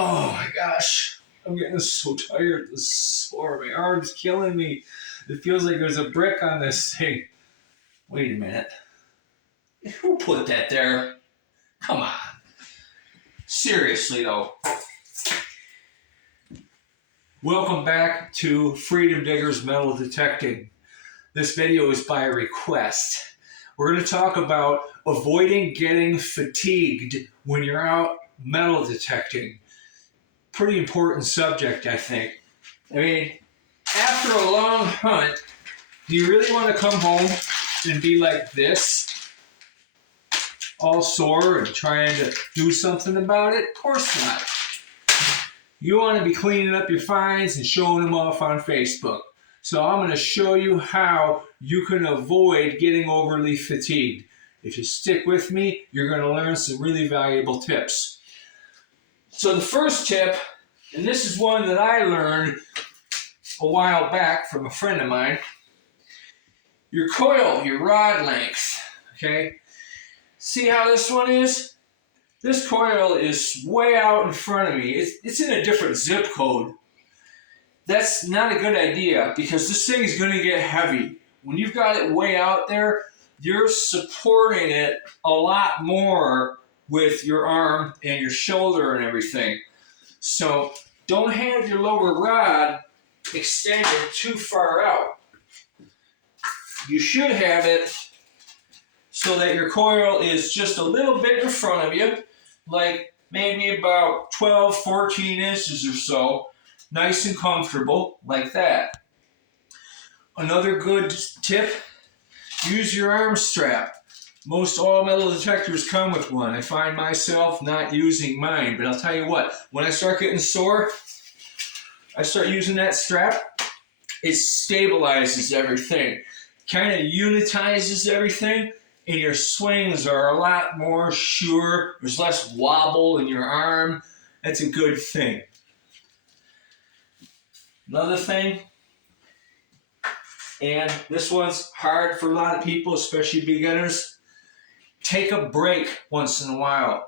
Oh my gosh, I'm getting so tired. This is sore. My arm's killing me. It feels like there's a brick on this thing. Wait a minute. Who put that there? Come on. Seriously though. Welcome back to Freedom Diggers Metal Detecting. This video is by request. We're going to talk about avoiding getting fatigued when you're out metal detecting. Pretty important subject, I think. I mean, after a long hunt, do you really want to come home and be like this? All sore and trying to do something about it? Of course not. You want to be cleaning up your finds and showing them off on Facebook. So I'm going to show you how you can avoid getting overly fatigued. If you stick with me, you're going to learn some really valuable tips. So the first tip, and this is one that I learned a while back from a friend of mine, your coil, your rod length, okay? See how this one is? This coil is way out in front of me. It's in a different zip code. That's not a good idea because this thing is going to get heavy. When you've got it way out there, you're supporting it a lot more with your arm and your shoulder and everything. So don't have your lower rod extended too far out. You should have it so that your coil is just a little bit in front of you, like maybe about 12, 14 inches or so, nice and comfortable, like that. Another good tip, use your arm strap. Most all metal detectors come with one. I find myself not using mine, but I'll tell you what, when I start getting sore, I start using that strap. It stabilizes everything, kind of unitizes everything, and your swings are a lot more sure. There's less wobble in your arm. That's a good thing. Another thing, and this one's hard for a lot of people, especially beginners, take a break once in a while.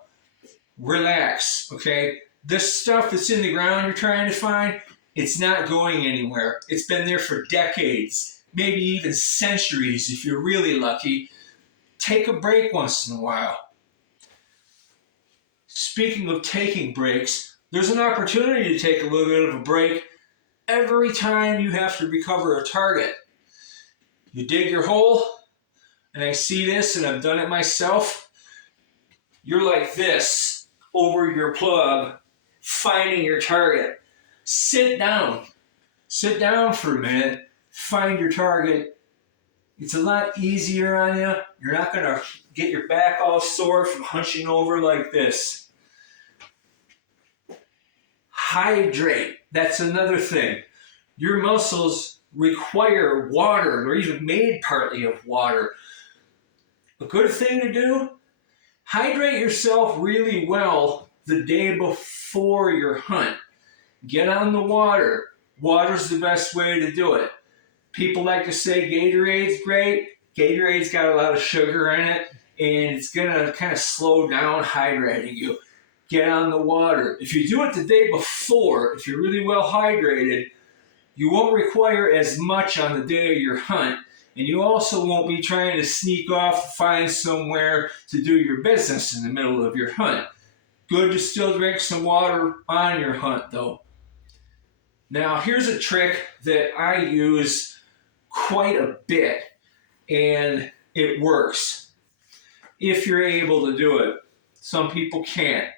Relax, okay? This stuff that's in the ground you're trying to find, it's not going anywhere. It's been there for decades, maybe even centuries if you're really lucky. Take a break once in a while. Speaking of taking breaks, there's an opportunity to take a little bit of a break every time you have to recover a target. You dig your hole, and I see this, and I've done it myself. You're like this over your plug, finding your target. Sit down. Sit down for a minute, find your target. It's a lot easier on you. You're not going to get your back all sore from hunching over like this. Hydrate. That's another thing. Your muscles require water. They're even made partly of water. A good thing to do, hydrate yourself really well the day before your hunt. Get on the water. Water's the best way to do it. People like to say Gatorade's great. Gatorade's got a lot of sugar in it, and it's going to kind of slow down hydrating you. Get on the water. If you do it the day before, if you're really well hydrated, you won't require as much on the day of your hunt, and you also won't be trying to sneak off and find somewhere to do your business in the middle of your hunt. Good to still drink some water on your hunt, though. Now, here's a trick that I use quite a bit, and it works if you're able to do it. Some people can't.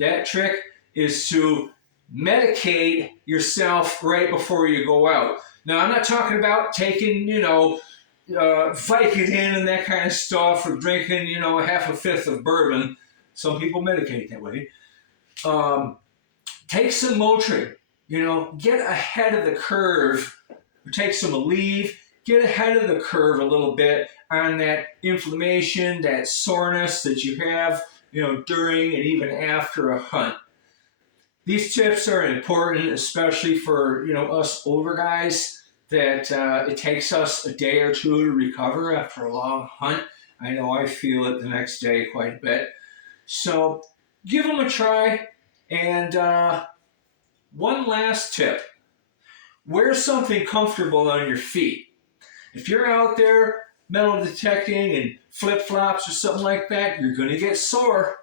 That trick is to medicate yourself right before you go out. Now, I'm not talking about taking, Vicodin and that kind of stuff, or drinking, a half a fifth of bourbon. Some people medicate that way. Take some Motrin. Get ahead of the curve, or take some Aleve, get ahead of the curve a little bit on that inflammation, that soreness that you have, during and even after a hunt. These tips are important, especially for, us older guys, that it takes us a day or two to recover after a long hunt. I know I feel it the next day quite a bit. So give them a try. And one last tip, wear something comfortable on your feet. If you're out there metal detecting in flip-flops or something like that, you're going to get sore.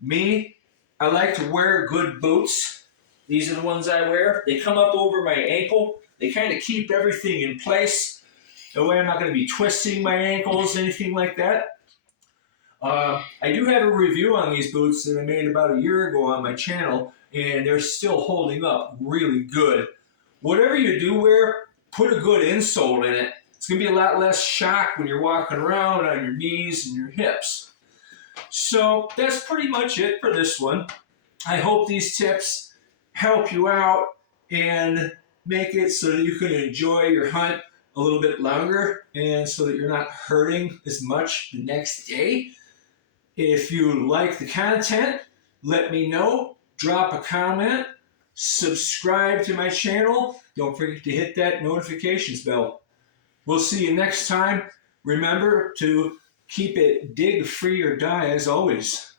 Me, I like to wear good boots. These are the ones I wear. They come up over my ankle. They kind of keep everything in place. That way I'm not going to be twisting my ankles, anything like that. I do have a review on these boots that I made about a year ago on my channel, and they're still holding up really good. Whatever you do wear, put a good insole in it. It's going to be a lot less shock when you're walking around on your knees and your hips. So that's pretty much it for this one. I hope these tips help you out and make it so that you can enjoy your hunt a little bit longer and so that you're not hurting as much the next day. If you like the content, let me know. Drop a comment. Subscribe to my channel. Don't forget to hit that notifications bell. We'll see you next time. Remember to keep it dig free or die as always.